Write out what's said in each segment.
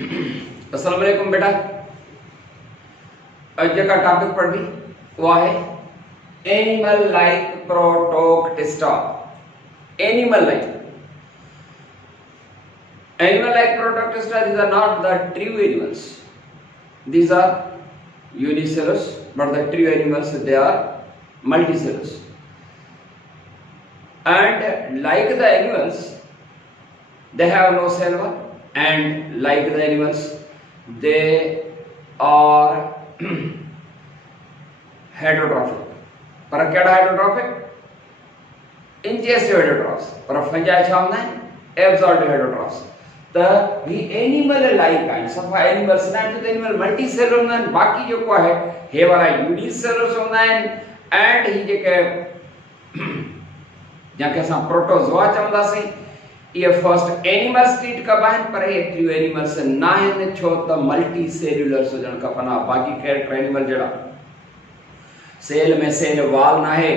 अस्सलाम वालेकुम बेटा। आज का टॉपिक पढ़ ली वो है animal like Protoctista. Animal like Protoctista, these are not the true animals. These are unicellular, but the true animals they are multicellular. And like the animals, they have no cell wall, and like the animals, they are heterotrophic. पर क्या heterotrophic? Ingestive heterotrophs. पर fungi छावना है absorptive heterotrophs. The animal like kind, सब animals ना जो animal multicellular होना है, बाकी जो को है हे वाला unicellular होना है, and ही जो के जहाँ के साथ प्रोटोजोआ चमदा से ये फर्स्ट एनिमल्स ट्रीट का बहन पर ये ट्रू एनिमल्स ना है छो तो मल्टी सेल्युलर सुजन का पना बाकी कैरेक्टर एनिमल जड़ा सेल में सेल वाल ना है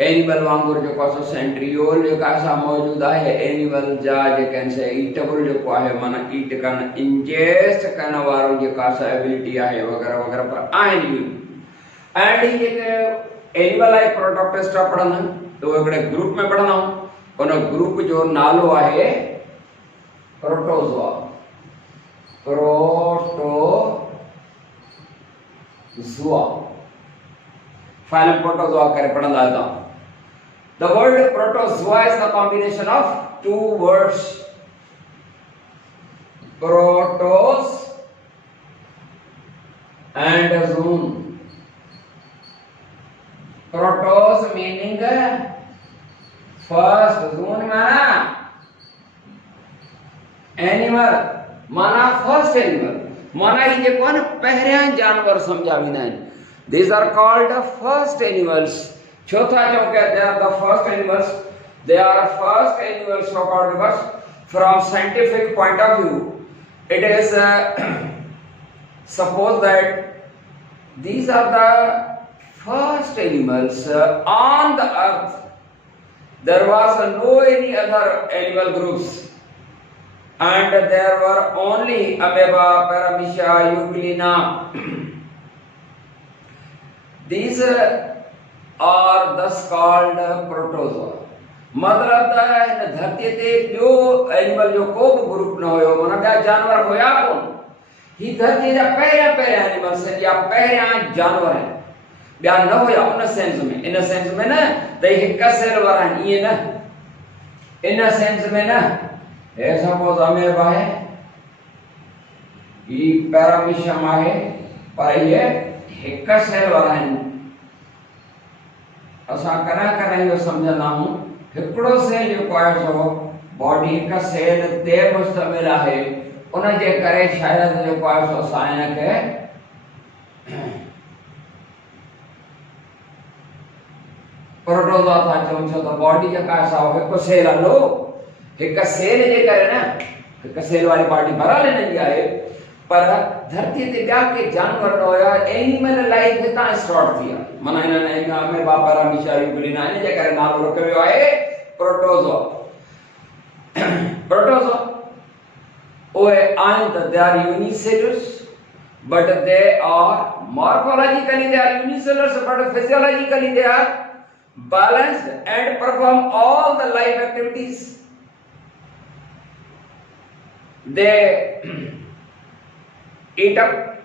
एनिमल वांगुर जो को सेंट्रियोल जो का सा मौजूद है एनिमल जा जे कैसे ईटेबल जो को है माना ईट करना इंजेस्ट करना वारो जो का सा एबिलिटी है वगैरह वगैरह पर आए यू एंड ये एनिमल लाइक प्रोटोक्टिस्टा पढ़ना तो एकड़े ग्रुप में पढ़ना उन ग्रुप जो नालो है प्रोटोजोआ। फाइलम प्रोटोजोआ करे पढ़ना था। The word protozoa is the combination of two words, protos and zoon. Protos meaning first, zoon माना एनिमल माना फर्स्ट एनिमल माना ही जे कोन पहरिया जानवर समझावी ना। These are called the first animals. चौथा जो कहते हैं the first animals, they are first animals so called because from scientific point of view it is suppose that these are the first animals on the earth. There was no any other animal groups, and there were only amoeba, paramecia, euglena. These are thus called protozoa. मतलब इन धरती ते जो animal जो को group न होयो मना क्या जानवर होया कौन ही धरती जा पहले एनिमल से या पहले जानवर है बयान न होया उन सेंस में इन सेंस में ना ते हिक सेल वाला ये ना इन सेंस में ना है सपोज अमेबा है ये पैरामीशियम है पर ये हिक सेल वाला है असा करा यो समझना हूं हिकड़ो सेल जो कोई सो बॉडी हिक सेल ते मुश्तमिल है उन जे करे शायद जो कोई सो साइन के प्रोटोजोआ था चो तो बॉडी जो का सा एक सेल लो एक सेल जे करे ना एक सेल वाली बॉडी भरा लेने जी है पर धरती ते क्या के जानवर न होया एनिमल लाइफ ता स्टार्ट थिया माना इना में बापरा मिशारी गुलिना ने जे करे नाम रखयो है प्रोटोजोआ. प्रोटोजोआ ओए आइन they are unicellular but they are morphologically they are unicellular but physiologically they are balanced and perform all the life activities. They eat up,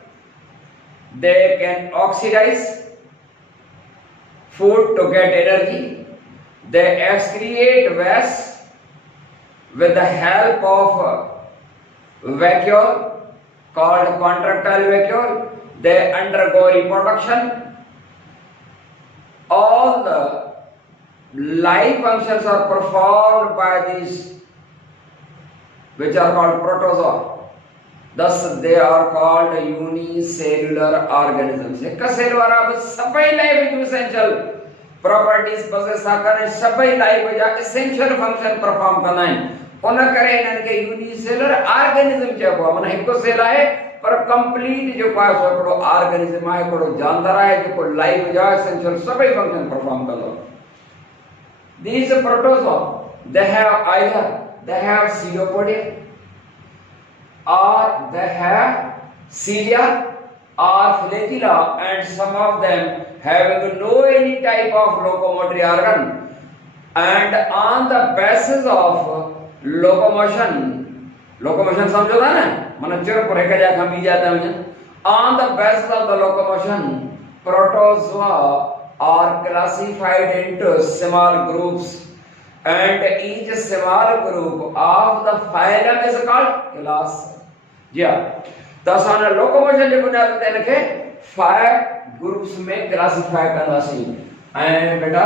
they can oxidize food to get energy, they excrete waste with the help of vacuole called contractile vacuole, they undergo reproduction. All the life functions are performed by these which are called protozoa. Thus they are called unicellular organisms. एक cell वाला बस सभी life essential properties possess करने सभी life जा essential function perform करना है उन करे इनके unicellular organism चेको माने एक सेल है पर कंप्लीट जो पास कोड़ो ऑर्गेनिज्म है कोड़ो जानदार है जो लाइफ जा एसेंशियल सभी फंक्शन परफॉर्म करो. These protozoa they have either they have pseudopodia or they have cilia or flagella, and some of them having no any type of locomotory organ. And on the basis of locomotion समझो था ना, मन चिर पर एक जगह भी जाता है. On the basis of the locomotion, protozoa are classified into small groups, and each small group of the phylum is called class. Yeah. Thus on a locomotion जो बुनियाद पे लिखे 5 groups में classify करना सी. And बेटा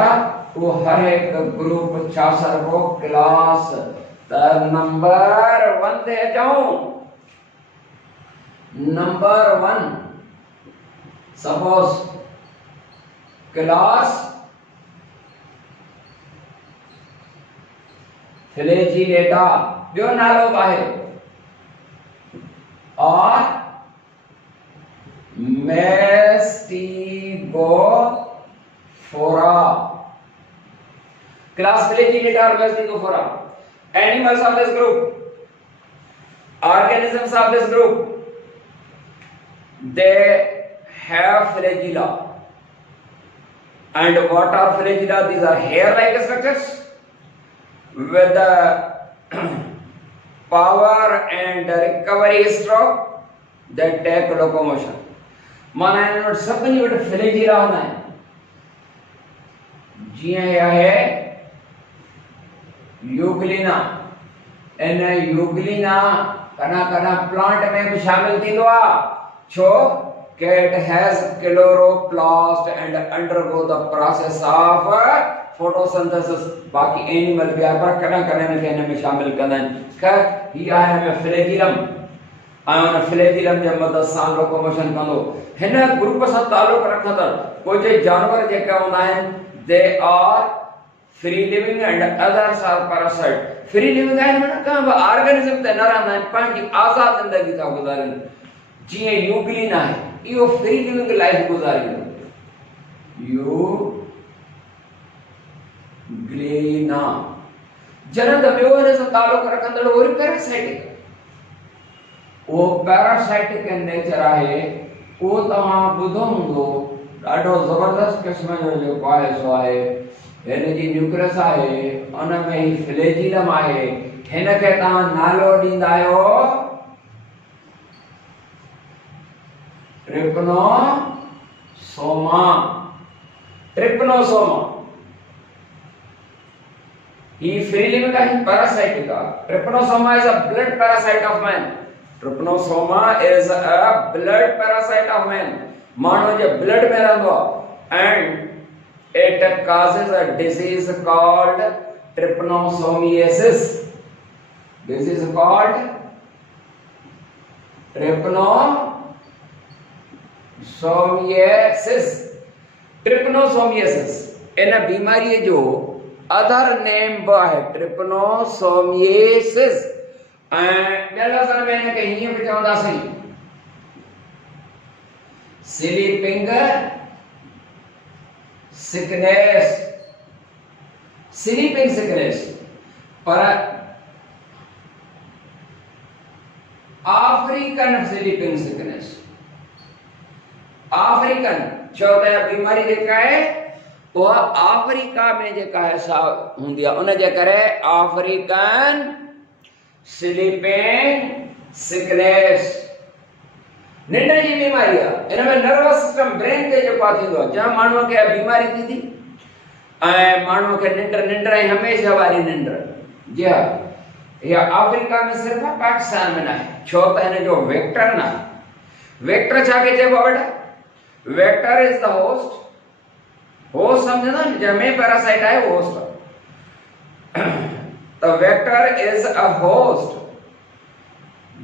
वो हर एक ग्रुप 4 को क्लास नंबर 1 दे जाऊं. नंबर 1 सपोज क्लास फ्लैजिलेटा जो नालो बाहे और मेस्टिगोफोरा. क्लास फ्लैजिलेटा और मेस्टिगोफोरा. Animals of this group, organisms of this group, they have flagella. And what are flagella? These are hair-like structures with the power and recovery stroke that take locomotion. माना इन्होंने सबनी what flagella होना है. जियां यह है Euglena. इन Euglena कना plant में भी शामिल थी दो छो कि it has chloroplast and undergo the process of photosynthesis. बाकी एनिमल भी पर कना ने में शामिल कंदा ख ही आहे में फ्लैजिलम. आन फ्लैजिलम जे मदद सां लोकोमोशन कंदो. हिन ग्रुप सां ताल्लुक रखंदड़ कोई जानवर जेका हूंदा आहिनि they are free living and others are parasite. free living है ना कहाँ ऑर्गेनिज्म ते न रहना है पांच आजाद जिंदगी था गुजारन. जिये यूग्लिना है यो फ्री लिविंग लाइफ गुजारी. यूग्लिना जन दबियो ने से ताल्लुक रखंदड़ और पैरासाइटिक. वो पैरासाइटिक नेचर आहे वो तव्हां ॿुधो हूंदो ॾाढो ज़बरदस्त क़िस्म जो जेको आहे सो आहे हिन जी न्यूक्लियस आहे उन में ही फ्लैजिलम आहे. हिन खे तव्हां नालो ॾींदा आहियो ट्रिपनोसोमा. ट्रिपनोसोमा ही फ्री लिविंग आहे पैरासाइटिक आहे. Trypanosoma is a blood parasite of man. Trypanosoma is a blood parasite of man. Manav J blood में रहंदो and it causes a disease called trypanosomiasis. This is called trypanosomiasis. trypanosomiasis इन बीमारी जो other name बि आहे trypanosomiasis. ऐं ॿियल असल में इनखे हीअं बि चवंदासीं sleeping sickness. sleeping sickness पर अफ्रीकन sleeping sickness. अफ्रीकन चौथा बीमारी जेका है वो अफ्रीका में जेका है सा हुंदी आहे. उन जे करे अफ्रीकन sleeping sickness. निंड जी बीमारी आहे. इन में नर्वस सिस्टम ब्रेन ते जेको थींदो आहे जंहिं माण्हू खे बीमारी थींदी ऐं माण्हू खे निंड ऐं हमेशह वारी निंड. जी हा इहा अफ्रीका में सिर्फ़ु पाकिस्तान में न आहे छो त हिन जो वेक्टर न आहे. वेक्टर छा खे चइबो आहे बेटा? Vector is the host. Host सम्झंदा न जंहिंमें पैरासाइट आहे host. The vector is a host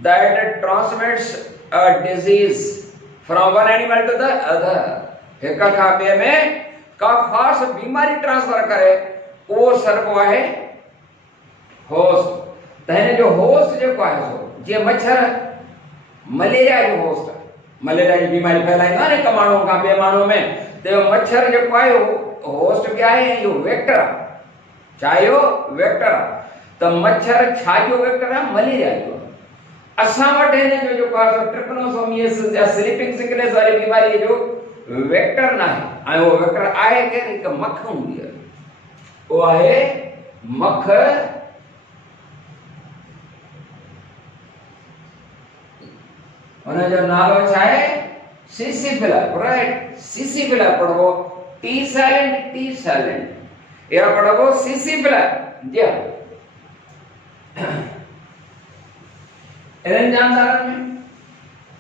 that transmits a disease from one animal to the other. एक का बे में का खास बीमारी ट्रांसफर करे वो सर्वो है होस्ट. तने जो होस्ट जो को है सो जे मच्छर मलेरिया जो होस्ट. मलेरिया की बीमारी फैलाएगा ने कमाणो का बे माणो में तो मच्छर जो को है होस्ट क्या है यो वेक्टर. चाहे यो वेक्टर तो मच्छर छा जो वेक्टर है मलेरिया जो. असां वटि हिन जो ट्रिपनोसोमियासिस या स्लीपिंग सिकनेस वारी बीमारी जो वेक्टर न आहे, ऐं उहो वेक्टर आहे कि हिकु मख हूंदी आहे, उहो आहे मख। हुनजो नालो छा आहे? सिसिफिला, राइट? सिसिफिला पढ़ो, टी साइलेंट, या पढ़ो सिसिफिला। जी इन्हनि जानदारनि में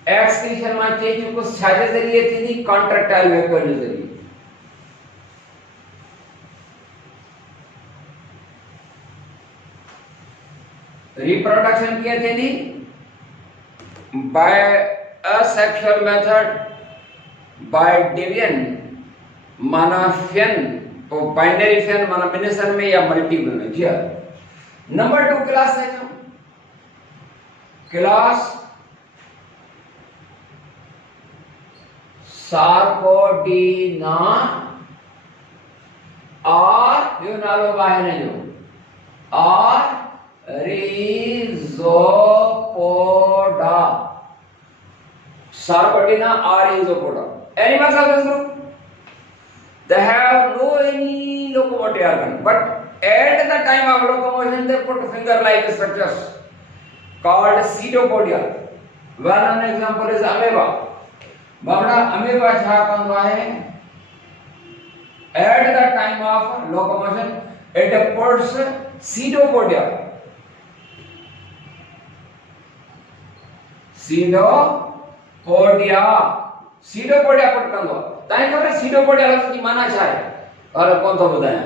एक्सक्रीशन मां चई चुको छाजे ज़रिए थींदी? कॉन्ट्रैक्टाइल वेक्टर जे ज़रिए। रिप्रोडक्शन कीअं थींदी? By asexual method, by division माना फियन, तो बाइनरी फियन माना मिनेसन में या मल्टीपल में। जी नंबर 2 क्लास है जो क्लास सार्कोडीना और यो नालो बाहर जो और रिजोपोडा। Sarcodina or Rhizopoda. Animals of this group, they have no any locomotor organ, but at the time of locomotion they put finger-like structures called pseudopodia. One example is amoeba. Bamda amoeba छा कंदो आहे? At the time of locomotion, it puts pseudopodia. Pseudopodia पट कंदो। ताई खबर pseudopodia लफ्ज की माना छा है? और कौन तो बुधाया?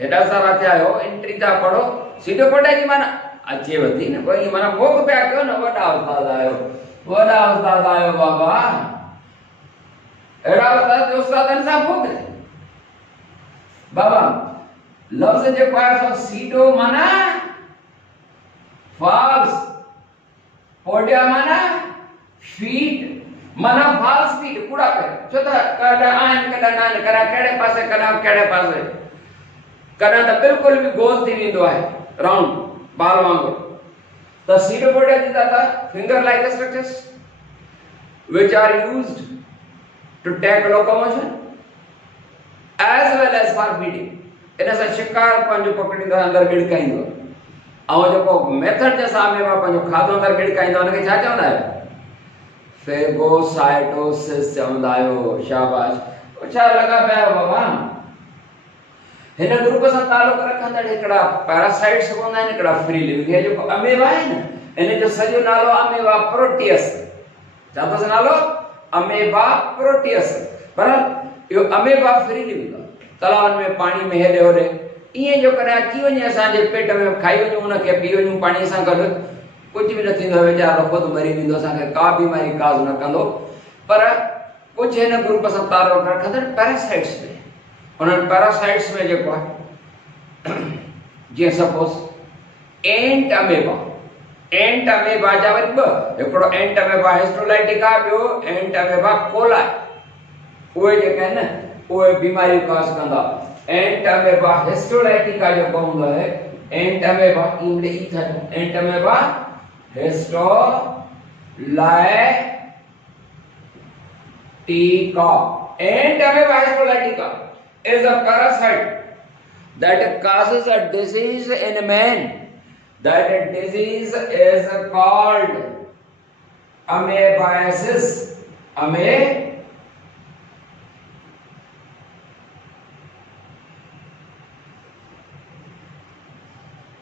एडा सारा क्या हो एंट्री था पढ़ो। सीडोपोडिया की माना अच्छी होती ना, कोई माना भोग पे आके ना बड़ा उस्ताद आयो बाबा। एडा उस्ताद उस्तादन सा भोग बाबा लफ्ज जे पास सीडो माना फॉल्स, पोडिया माना फीट, माना फॉल्स फीट कूड़ा पे छोटा कदा आन कदा नान करा केड़े पासे कदा त बिल्कुल भी गोल थी विंदो है राउंड बाल वांगुर। त सीडोपोडिया जी था finger like structures which are used to take locomotion as well as for feeding। इन सा शिकार पंहिंजो पकड़ींदो अंदर गिड़काईंदो, और जो मेथड जैसा अमेबा पंहिंजो खाधो अंदर गिड़काईंदो उनखे छा चवंदा आहियो? फेगोसाइटोसिस चवंदा आहियो। शाबाश। छा लगा पिया बाबा? हिन ग्रुप सां तालुक रखंदड़ हिकड़ा पैरासाइट्स हूंदा आहिनि, हिकड़ा फ्री लिविंग। हे जेको अमेबा आहे न, इन जो सॼो नालो अमेबा प्रोटियस। छा अथसि नालो? Amoeba Proteus. पर इहो अमेबा फ्री लिविंग आहे, तलावनि में पाणी में हेॾे होॾे इएं जो कॾहिं अची वञे असांजे पेट में खाई वञूं उनखे पी वञूं पाणी सां गॾु, कुझु बि न थींदो, वीचारो ख़ुदि मरी वेंदो, असांखे का बीमारी काज़ न कंदो। पर कुझु हिन ग्रुप सां तालुक रखंदड़ पैरासाइट्स में, उन्हनि पैरासाइट्स में जेको आहे जीअं सपोज एंट अमेबा जा वरी ॿ, हिकिड़ो एंट अमेबा हिस्टोलाइटिका, ॿियो एंट अमेबा कोलाई। उहे जेके आहिनि न उहे बीमारी काज़ कंदा। एंट अमेबा हिस्टोलाइटिका जो हूंदो आहे, entamoeba entamoeba histolytica. Entamoeba histolytica is a parasite that causes a disease in man. That disease is called amoebiasis.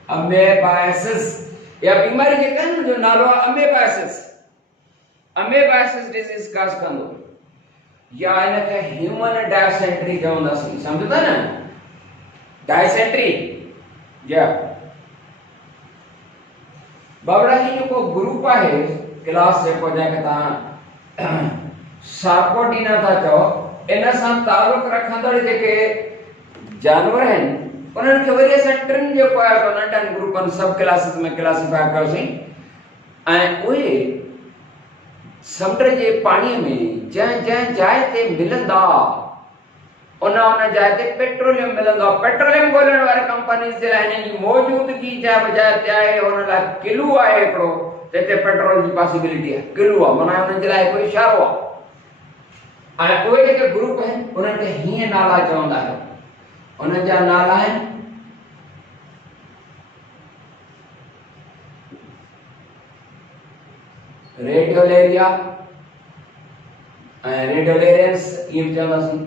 अमेबाइसिस या बीमारी जेका है जो नालो अमेबाइसिस डिजीज काज कंदो, या इनखे ह्यूमन डायसेंट्री चवंदासीं। सम्झो था न डायसेंट्री? या बाबड़ा ही जेको ग्रुप आहे क्लास जेको जंहिंखे तव्हां सार्कोडीना था चओ, इन सां तालुक रखंदड़ जेके जानवर आहिनि उन्हनि खे वरी असां टिनि जेको आहे तो नंढनि ग्रुपनि सब क्लासिस में क्लासिफाई कयोसीं। ऐं उहे समुंड जे पाणीअ में जंहिं जंहिं जाइ ते मिलंदा उन जाइ ते पेट्रोलियम मिलंदो। पेट्रोलियम ॻोल्हण वारे कंपनीज़ जे लाइ हिन जी मौजूदगी जा बजाय ते आहे हुन लाइ किलू आहे हिकिड़ो जिते पेट्रोल जी पॉसिबिलिटी आहे। किलू आहे माना हुननि जे लाइ हिकु इशारो आहे। ऐं उहे जेके ग्रुप आहिनि उन्हनि खे हीअं नाला चवंदा आहिनि। उन्हनि जा नाला आहिनि रेडियोलेरिया ऐं रेडियोलेरियंस, इहे बि चवंदासीं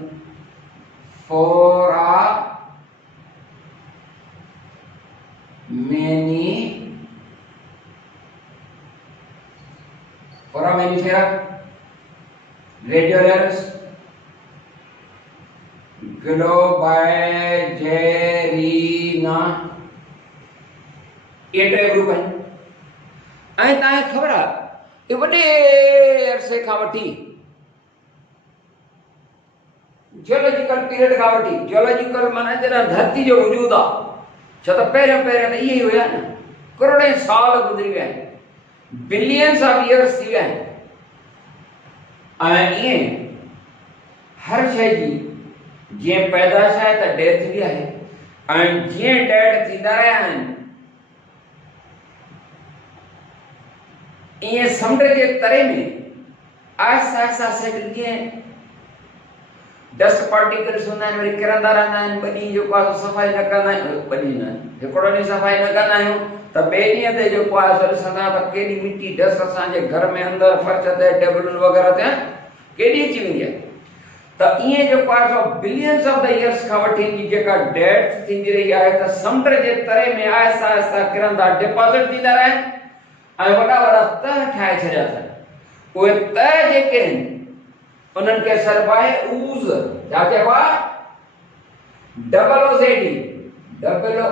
फोरामेनिफेरा, रेडियोलेरियंस, ग्लोबाइजेरिना, ये टे ग्रुप आहिनि। ऐं तव्हांखे ख़बर आहे ये वॾे अरसे खां वठी जियोलॉजिकल पीरियड खां वठी, जियोलॉजिकल माना जॾहिं धरती जो वजूद आहे, छो त पहिरियों त इहे ई हुया न, करोड़े साल गुज़री विया आहिनि, बिलियंस ऑफ इयर्स थी विया आहिनि। ऐं ईअं हर शइ जी जीअं पैदाश आहे त डेथ बि आहे, ऐं जीअं डेड थींदा रहिया आहिनि ईअं समुंड जे तरे में आहिस्ता आहिस्ता सेटल जीअं डस्ट पार्टिकल्स हूंदा आहिनि वरी किरंदा रहंदा आहिनि। ॿ ॾींहं जेको आहे सफ़ाई न कंदा आहियूं, ॿ ॾींहं न, हिकिड़ो ॾींहुं सफ़ाई न कंदा आहियूं त ॿिए ॾींहं ते जेको आहे ॾिसंदा त केॾी मिटी डस्ट असांजे घर में अंदरि फर्श ते टेबलुनि वग़ैरह ते केॾी अची वेंदी आहे। त ईअं जेको आहे सो बिलियंस ऑफ द इयर्स खां वठी जेका डेथ थींदी रही आहे त समुंड जे तरे में आहिस्ता आहिस्ता किरंदा डिपॉज़िट थींदा रहिया आहिनि ऐं वॾा वॾा तह ठाहे छॾिया अथनि। उहे तह जेके आहिनि उन्हनि खे सरबो आहे ऊज़, छा चइबो आहे?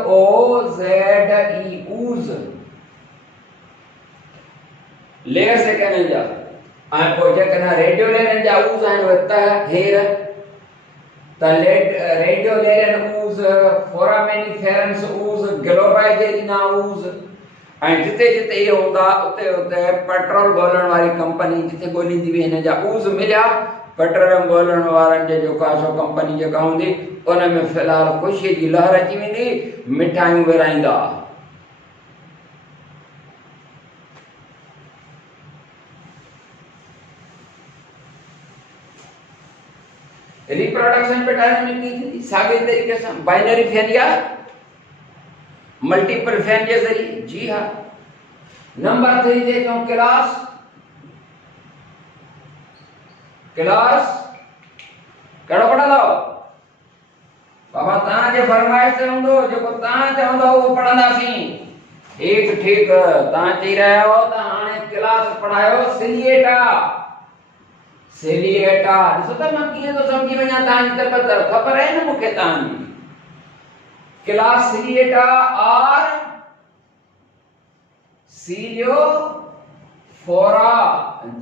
WOZD, ऊज़, लेयर्स जेके आहिनि जा। ऐं पोइ जेकॾहिं रेडियोलेरियन जा ऊज़ आहिनि उहे तह हेर त रेडियोलेरियन ऊज़, फोरामेनिफेरन्स ऊज़, ग्लोबाइजेरिना ऊज़। ऐं जिते जिते इहे हूंदा उते उते पेट्रोल ॻोल्हण वारी कंपनी जिते ॻोल्हींदी हुई हिन जा ऊज़ मिलिया। पेट्रोलियम ॻोल्हण वारनि जो जेको आहे सो कंपनी जेका हूंदी उन में फ़िलहाल ख़ुशीअ जी लहर अची वेंदी, मिठाइयूं विराईंदा। रिप्रोडक्शन पे डायनामिक नहीं थी, सागे तरीके से बाइनरी फैन या मल्टीपल फैन के जरिए। जी हाँ। नंबर 3 देखो क्लास। क्लास कड़ो पढ़ा लो बाबा ता जे फरमाइश ते हूंदो जेको ता चवंदो वो पढ़ंदासीं। ठीक ता चई रहिया हो त हाणे क्लास पढ़ायो सिलिएटा। सिलिएटा ॾिसो त मां कीअं थो सम्झी वञा तव्हांजी तरफ़ ख़बर आहे न मूंखे तव्हांजी। क्लास सिलिएटा और सीलियोफोरा।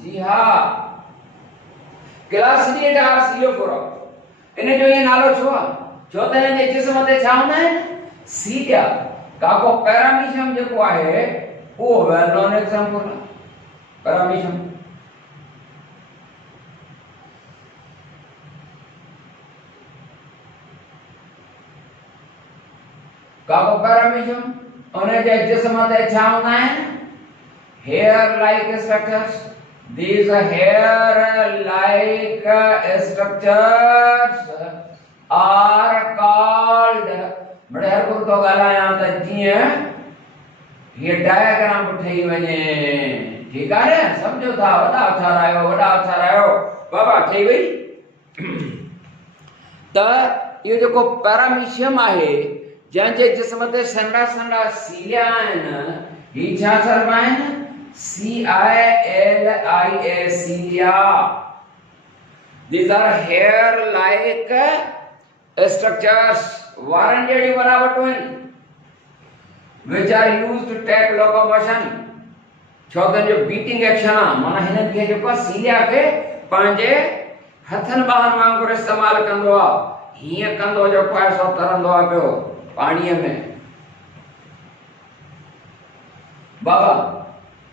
जी हाँ, क्लास सिलिएटा और सीलियोफोरा इन जो ये नालो छो आहे? छो त हिन जे जिस्म ते छा हूंदा आहिनि? सीलिया। काको पैरामीशियम जेको आहे उहो वेल नोन एग्जाम्पल आहे। पैरामीशियम काको पैरामीशियम उन जे जिस्म ते छा हूंदा आहिनि? Hair like structures. These hair-like structures are called। बड़े हर को तो ॻाल्हायां त जीअं ये डायग्राम ठही वञे। ठीक आहे न? सम्झो था? वॾा अक्षर आयो बाबा ठही वई। त इहो जेको पैरामीशियम आहे जंहिंजे जिस्म ते संडा संडा सीलिया आहिनि, ही छा सरबा आहिनि? CILIA, cilia। These are hair-like structures, वारनि जहिड़ी बनावटूं आहिनि, which are used to take locomotion। छो त जो बीटिंग एक्शन आहे माना हिननि खे जेको सीलिया खे पंहिंजे हथनि ॿाहनि वांगुरु इस्तेमालु कंदो आहे। हीअं कंदो जेको आहे सो तरंदो आहे पियो पाणीअ में। बाबा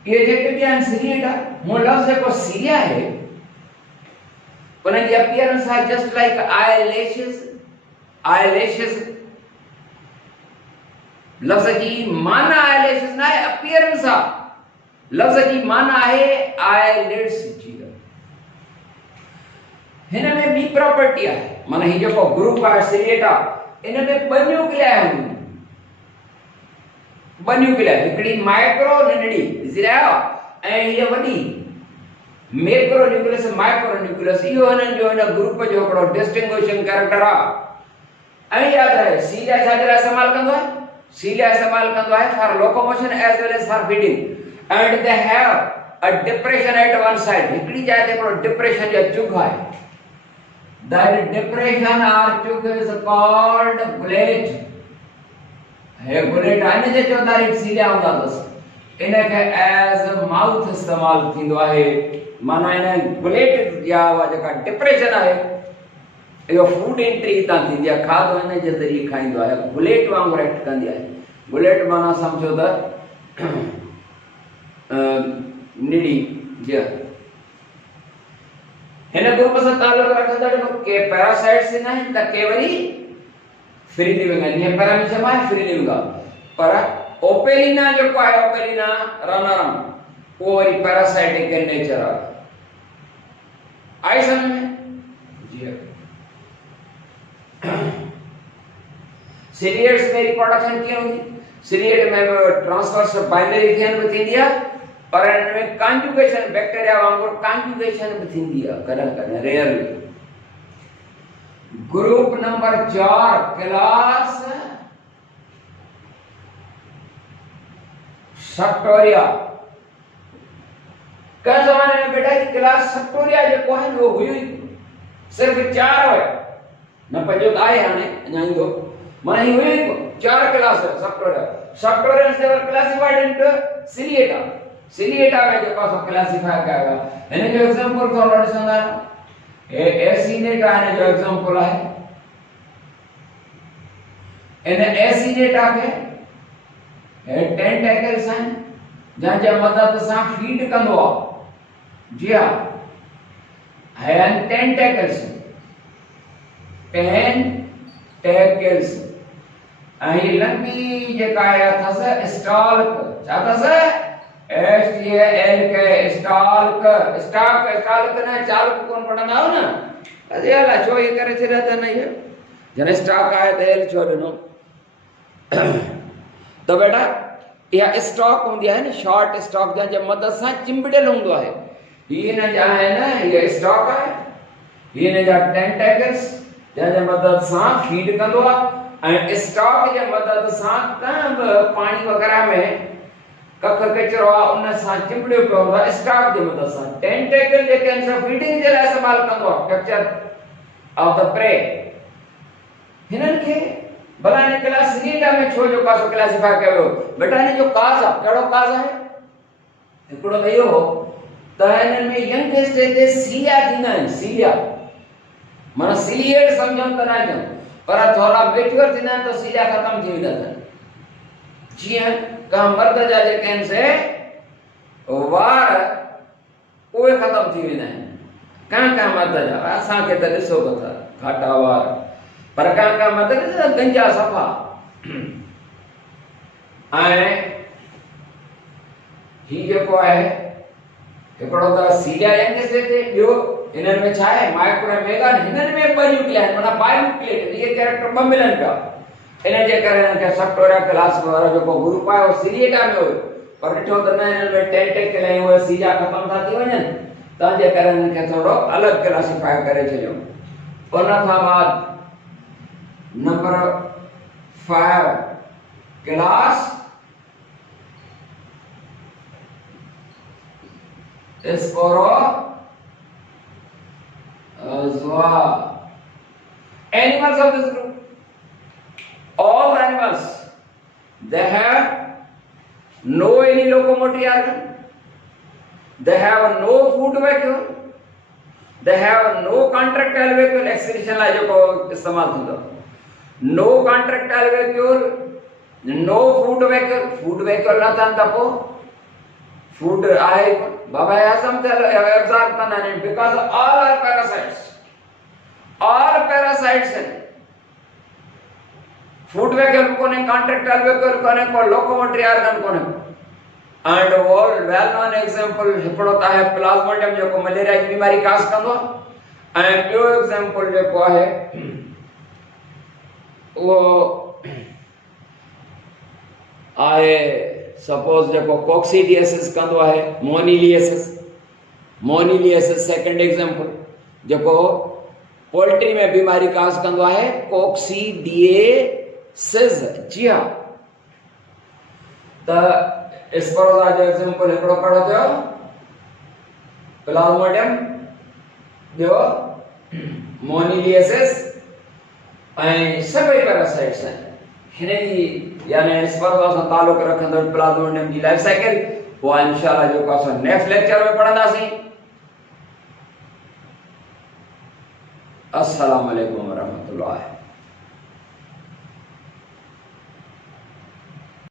ये जेके भी आहिनि सिलिएटा, वो लफ़्ज़ जेको सीलिया आहे उन्हनि जी अपीयरेंस आहे जस्ट लाइक eyelashes लफ्ज़ जी माना eyelashes ना आहे, अपीयरेंस आहे। लफ्ज़ जी माना आहे eyelids जी। हिन में ॿी प्रॉपर्टी आहे, माना ही जेको ग्रुप आहे सिलिएटा, इन में ॿ न्यूक्लियाई हूंदियूं, ॿ न्यूक्लियाई, हिकिड़ी माइक्रो नंढड़ी ॾिसी रहिया आहियो, ऐं हीअ वॾी मैक्रो न्यूक्लियस माइक्रो न्यूक्लियस। इहो हिननि जो हिन ग्रुप जो हिकिड़ो डिस्टिंग्विशिंग कैरेक्टर आहे। ऐं यादि रहे सीलिया छा जे लाइ इस्तेमालु कंदो आहे? सीलिया इस्तेमालु कंदो आहे for locomotion as well as for feeding and they have a depression at one side. हिकिड़ी जाइ ते हिकिड़ो डिप्रेशन जो चुग आहे। That depression or chuk is called gullet. है gullet आने जे चौधारी सीलिया हूंदा अथसि, इन खे एज माउथ इस्तेमालु थींदो आहे। माना इन गुलेट या जेका डिप्रेशन आहे, इहो फूड एंट्री हितां थींदी आहे, खाधो इन जे ज़रिए खाईंदो आहे, गुलेट वांगुरु एक्ट कंदी आहे। गुलेट माना सम्झो त निड़ी जीअं हिन ग्रुप सां तालुक रखंदड़ के पैरासाइट्स इन आहिनि त के वरी फ्री लिविंग आहिनि। हीअ पैरामीशियम आहे, फ्री लिविंग आहे। पर ओपेलिना जेको आहे, ओपेलिना रनरम, उहो वरी पैरासाइटिक इन नेचर आहे। आई समझ में? जी। सिलिएट्स में रिप्रोडक्शन कीअं हूंदी? सिलिएट में ट्रांसवर्स बाइनरी थियन भी थींदी आहे, पर इन में कॉन्जुगेशन बैक्टीरिया वांगुरु कॉन्जुगेशन भी थींदी आहे कॾहिं कॾहिं, rarely. Group number 4 class Suctoria. कंहिं ज़माने में बेटा ही क्लास सेक्टोरिया जेको आहे उहो हुई सिर्फ 4 हुया, न पंजो त आहे हाणे अञा ईंदो, माना ही हुई 4 क्लास सेक्टोरिया। सेक्टोरियल्स दे वर क्लासिफाइड इनटू सिलिएटा। सिलिएटा में जेको असां क्लासिफाई कया हुआ, हिन जो एग्जांपल थोरो ॾिसंदा आहियो। एसिनेटा हिन जो एग्जांपल आहे। इन एसिनेटा खे टेंटेकल्स आहिनि जंहिंजे मदद सां फीड कंदो आहे। जी हा, हैन टेंटेकल्स, टेंटेकल्स। ऐं ही लंबी जेका आहे अथसि स्टाल्क, छा अथसि? STALK, stalk. स्टाल्क न चालक कोन पढ़ंदा आहियो न? अरे अला छो ये करे छॾिया अथनि इहे, जॾहिं स्टॉक आहे त एल छो ॾिनो? त बेटा इहा स्टॉक हूंदी आहे न, शॉर्ट स्टॉक, जंहिंजे मदद सां चिंबड़ियल हूंदो आहे। हीअ हिन जा आहे न, हीअ स्टॉक आहे, हीअ हिन जा टेंटेकल्स जंहिंजे मदद सां फीड कंदो आहे। ऐं स्टॉक जे मदद सां कंहिं बि पाणी वग़ैरह में कख कचरो आहे उन सां चिंबड़ियो पियो हूंदो आहे, स्टॉक जे मदद सां। टेंटेकल जेके आहिनि सां फीडिंग जे लाइ इस्तेमालु कंदो आहे, कैप्चर ऑफ द प्रे। हिननि खे भला हिन क्लास सिलिएटा में छो जो पासो क्लासिफाई कयो वियो? बेटा हिन जो काज़ आहे, कहिड़ो काज़ आहे? हिकिड़ो त इहो त हिननि में यंग स्टेज ते सीलिया थींदा आहिनि। सीलिया माना सिलिएट सम्झनि त न अचनि, पर थोरा मेच्योर थींदा आहिनि त सीलिया ख़तम थी वेंदा आहिनि। जीअं का मर्द जा जेके आहिनि से वार उहे ख़तम थी वेंदा आहिनि, कंहिं मर्द जा। असांखे त ॾिसो था घाटा वार, पर कंहिं मर्द ॾिसो गंजा सफ़ा। ऐं ही जेको आहे हिकिड़ो त सीलिया यंग स्टेज ते, ॿियो हिननि में छा आहे? Micro mega. हिननि में 2 न्यूक्लिया आहिनि, माना बायोन्यूक्लिएट। इहे कैरेक्टर 2 मिलनि पिया। इन जे करे हिननि खे सेक्टोरिया क्लास वारो जेको ग्रुप आहे उहो सिलिएटा में हुयो, पर ॾिठो त न हिननि में टेंटेकल ऐं उहे सीलिया ख़तम था थी वञनि, तंहिंजे करे हिननि खे थोरो अलॻि क्लासिफाई करे छॾियो। उन खां बाद number 5 class Sporozoa. Animals of this group, all animals, they have no any locomotory organ, they have no food vacuole, they have no contractile vacuole। excretion लाइ जेको इस्तेमालु थींदो, no contractile vacuole, no food vacuole। food vacuole न थियनि त पोइ food आहे बाबा आज़म ते एब्जॉर्ब कंदा आहिनि, because all are parasites। All parasites आहिनि। फूड वेक्यूल कोन्हे, कॉन्ट्रेक्टाइल वेक्यूल कोन्हे, को लोकोमोटरी ऑर्गन कोन्हे। And all well known example हिकिड़ो त आहे प्लाज्मोडियम जेको मलेरिया जी बीमारी कास कंदो आहे। ऐं ॿियो एग्जांपल जेको आहे उहो आहे सपोज जेको कोक्सीडियसिस कंदो आहे, मोनिलियसिस सेकंड एग्जांपल जेको पोल्ट्री में बीमारी कास कंदो आहे, कोक्सीडियसिस। जी हाँ, त स्परोजा जो एग्जांपल हिकिड़ो कहिड़ो थियो, प्लाज्मोडियम, ॿियो मोनिलियसिस ऐं सभई पैरासाइट्स आहिनि। हिन जी यानी स्परोजा सां तालुक रखंदड़ प्लाज्मोडियम जी लाइफ साइकिल उहा इंशाअल्लाह जेको असां नेक्स्ट लेक्चर में पढ़ंदासीं। अस्सलाम वालेकुम वरहमतुल्लाह।